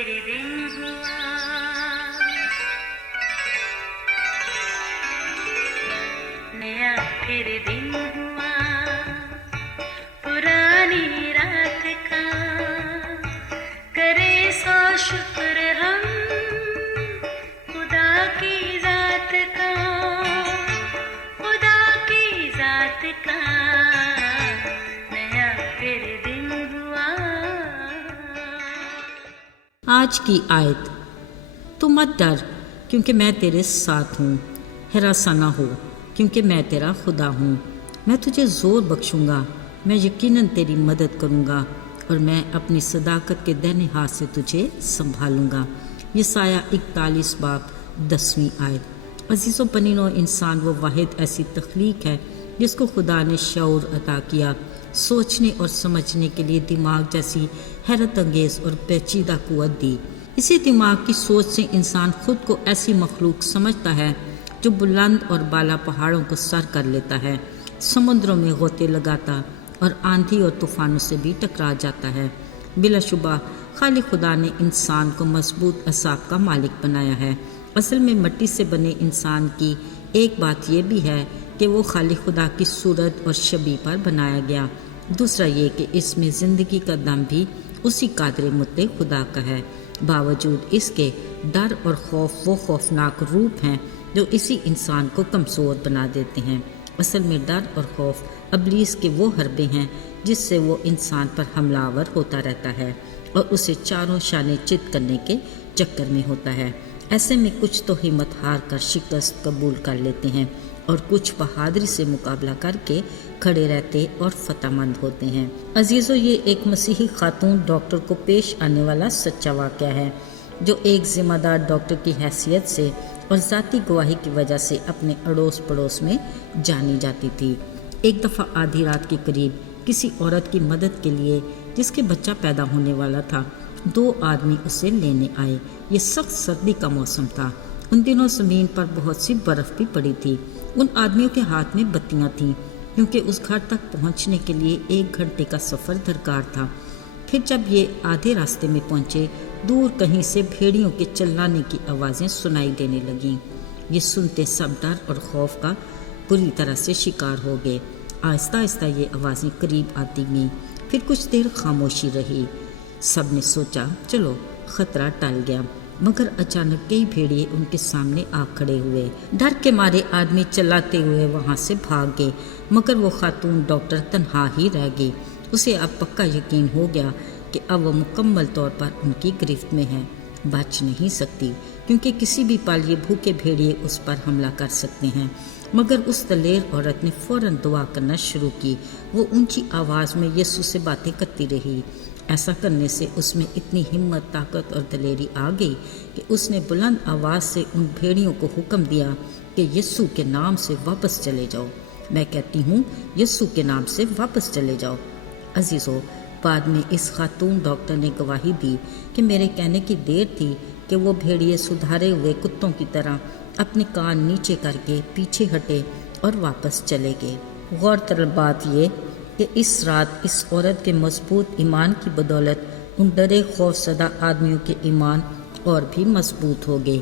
پھر دن ہوا، نیا پھر دن ہوا، پرانی رات کا کرے سو شکر ہم خدا کی ذات کا، خدا کی ذات کا نیا پھر دن ہوا۔ آج کی آیت، تو مت ڈر کیونکہ میں تیرے ساتھ ہوں، ہراساں نہ ہو کیونکہ میں تیرا خدا ہوں، میں تجھے زور بخشوں گا، میں یقیناً تیری مدد کروں گا اور میں اپنی صداقت کے دائیں ہاتھ سے تجھے سنبھالوں گا۔ یسایہ 41 باب 10ویں آیت۔ عزیزو پنینو، انسان وہ واحد ایسی تخلیق ہے جس کو خدا نے شعور عطا کیا، سوچنے اور سمجھنے کے لیے دماغ جیسی حیرت انگیز اور پیچیدہ قوت دی۔ اسی دماغ کی سوچ سے انسان خود کو ایسی مخلوق سمجھتا ہے جو بلند اور بالا پہاڑوں کو سر کر لیتا ہے، سمندروں میں غوطے لگاتا اور آندھی اور طوفانوں سے بھی ٹکرا جاتا ہے۔ بلا شبہ خالق خدا نے انسان کو مضبوط اعصاب کا مالک بنایا ہے۔ اصل میں مٹی سے بنے انسان کی ایک بات یہ بھی ہے کہ وہ خالق خدا کی صورت اور شبیہ پر بنایا گیا، دوسرا یہ کہ اس میں زندگی کا دم بھی اسی قادر مطلق خدا کا ہے۔ باوجود اس کے ڈر اور خوف وہ خوفناک روپ ہیں جو اسی انسان کو کمزور بنا دیتے ہیں۔ اصل میں ڈر اور خوف ابلیس کے وہ حربے ہیں جس سے وہ انسان پر حملہ آور ہوتا رہتا ہے اور اسے چاروں شانے چت کرنے کے چکر میں ہوتا ہے۔ ایسے میں کچھ تو ہمت ہار کر شکست قبول کر لیتے ہیں اور کچھ بہادری سے مقابلہ کر کے کھڑے رہتے اور فتح مند ہوتے ہیں۔ عزیزو، یہ ایک مسیحی خاتون ڈاکٹر کو پیش آنے والا سچا واقعہ ہے جو ایک ذمہ دار ڈاکٹر کی حیثیت سے اور ذاتی گواہی کی وجہ سے اپنے اڑوس پڑوس میں جانی جاتی تھی۔ ایک دفعہ آدھی رات کے قریب کسی عورت کی مدد کے لیے جس کے بچہ پیدا ہونے والا تھا 2 آدمی اسے لینے آئے۔ یہ سخت سردی کا موسم تھا، ان دنوں زمین پر بہت سی برف بھی پڑی تھی۔ ان آدمیوں کے ہاتھ میں بتیاں تھیں کیونکہ اس گھر تک پہنچنے کے لیے 1 گھنٹے کا سفر درکار تھا۔ پھر جب یہ آدھے راستے میں پہنچے، دور کہیں سے بھیڑیوں کے چلانے کی آوازیں سنائی دینے لگیں۔ یہ سنتے سب ڈر اور خوف کا بری طرح سے شکار ہو گئے۔ آہستہ آہستہ یہ آوازیں قریب آتی گئیں، پھر کچھ دیر خاموشی رہی۔ سب نے سوچا چلو خطرہ ٹل گیا، مگر اچانک کئی بھیڑیے ان کے سامنے آ کھڑے ہوئے۔ ڈر کے مارے آدمی چلاتے ہوئے وہاں سے بھاگ گئے، مگر وہ خاتون ڈاکٹر تنہا ہی رہ گئی۔ اسے اب پکا یقین ہو گیا کہ اب وہ مکمل طور پر ان کی گرفت میں ہے، بچ نہیں سکتی کیونکہ کسی بھی پل یہ بھوکے بھیڑیے اس پر حملہ کر سکتے ہیں۔ مگر اس دلیر عورت نے فوراً دعا کرنا شروع کی۔ وہ اونچی آواز میں یسوع سے باتیں کرتی رہی۔ ایسا کرنے سے اس میں اتنی ہمت، طاقت اور دلیری آ گئی کہ اس نے بلند آواز سے ان بھیڑیوں کو حکم دیا کہ یسوع کے نام سے واپس چلے جاؤ۔ میں کہتی ہوں یسوع کے نام سے واپس چلے جاؤ۔ عزیزو، بعد میں اس خاتون ڈاکٹر نے گواہی دی کہ میرے کہنے کی دیر تھی کہ وہ بھیڑیے سدھارے ہوئے کتوں کی طرح اپنے کان نیچے کر کے پیچھے ہٹے اور واپس چلے گئے۔ غور طلب بات یہ کہ اس رات اس عورت کے مضبوط ایمان کی بدولت ان ڈرے خوف زدہ آدمیوں کے ایمان اور بھی مضبوط ہو گئے۔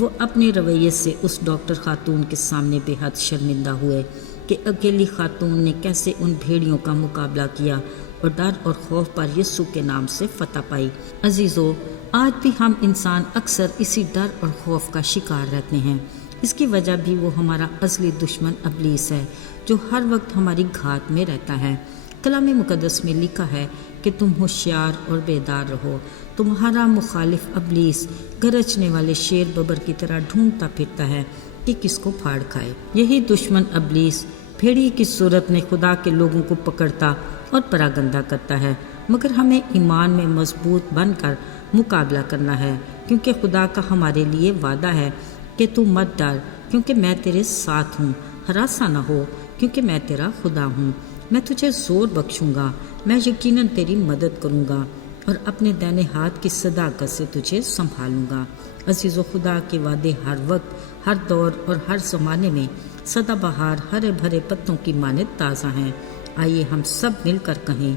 وہ اپنے رویے سے اس ڈاکٹر خاتون کے سامنے بے حد شرمندہ ہوئے کہ اکیلی خاتون نے کیسے ان بھیڑیوں کا مقابلہ کیا اور ڈر اور خوف پر یسوع کے نام سے فتح پائی۔ عزیزو، آج بھی ہم انسان اکثر اسی ڈر اور خوف کا شکار رہتے ہیں۔ اس کی وجہ بھی وہ ہمارا اصلی دشمن ابلیس ہے جو ہر وقت ہماری گھات میں رہتا ہے۔ کلام مقدس میں لکھا ہے کہ تم ہوشیار اور بیدار رہو، تمہارا مخالف ابلیس گرجنے والے شیر ببر کی طرح ڈھونڈتا پھرتا ہے کہ کس کو پھاڑ کھائے۔ یہی دشمن ابلیس بھیڑی کی صورت میں خدا کے لوگوں کو پکڑتا اور پراگندہ کرتا ہے، مگر ہمیں ایمان میں مضبوط بن کر مقابلہ کرنا ہے، کیونکہ خدا کا ہمارے لیے وعدہ ہے کہ تو مت ڈر کیونکہ میں تیرے ساتھ ہوں، ہراساں نہ ہو کیونکہ میں تیرا خدا ہوں، میں تجھے زور بخشوں گا، میں یقیناً تیری مدد کروں گا اور اپنے دائیں ہاتھ کی صداقت سے تجھے سنبھالوں گا۔ عزیز و، خدا کے وعدے ہر وقت، ہر دور اور ہر زمانے میں سدا بہار ہرے بھرے پتوں کی مانند تازہ ہیں۔ آئیے ہم سب مل کر کہیں،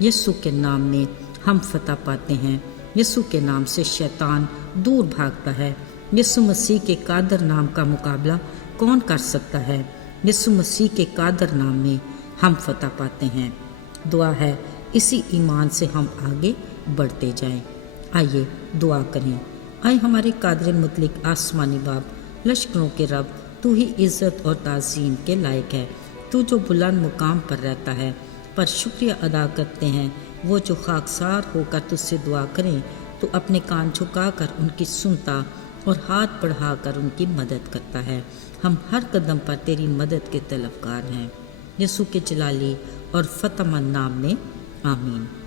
یسوع کے نام میں ہم فتح پاتے ہیں، یسوع کے نام سے شیطان دور بھاگتا ہے۔ یسوع مسیح کے قادر نام کا مقابلہ کون کر سکتا ہے؟ یسوع مسیح کے قادر نام میں ہم فتح پاتے ہیں۔ دعا ہے اسی ایمان سے ہم آگے بڑھتے جائیں۔ آئیے دعا کریں۔ آئے ہمارے قادر مطلق آسمانی باپ، لشکروں کے رب، تو ہی عزت اور تعظیم کے لائق ہے۔ تو جو بلند مقام پر رہتا ہے، پر شکریہ ادا کرتے ہیں وہ جو خاکسار ہو کر تجھ سے دعا کریں تو اپنے کان جھکا کر ان کی سنتا اور ہاتھ بڑھا کر ان کی مدد کرتا ہے۔ ہم ہر قدم پر تیری مدد کے طلبگار ہیں۔ یسوع کے جلالی اور فتح مند نام میں آمین۔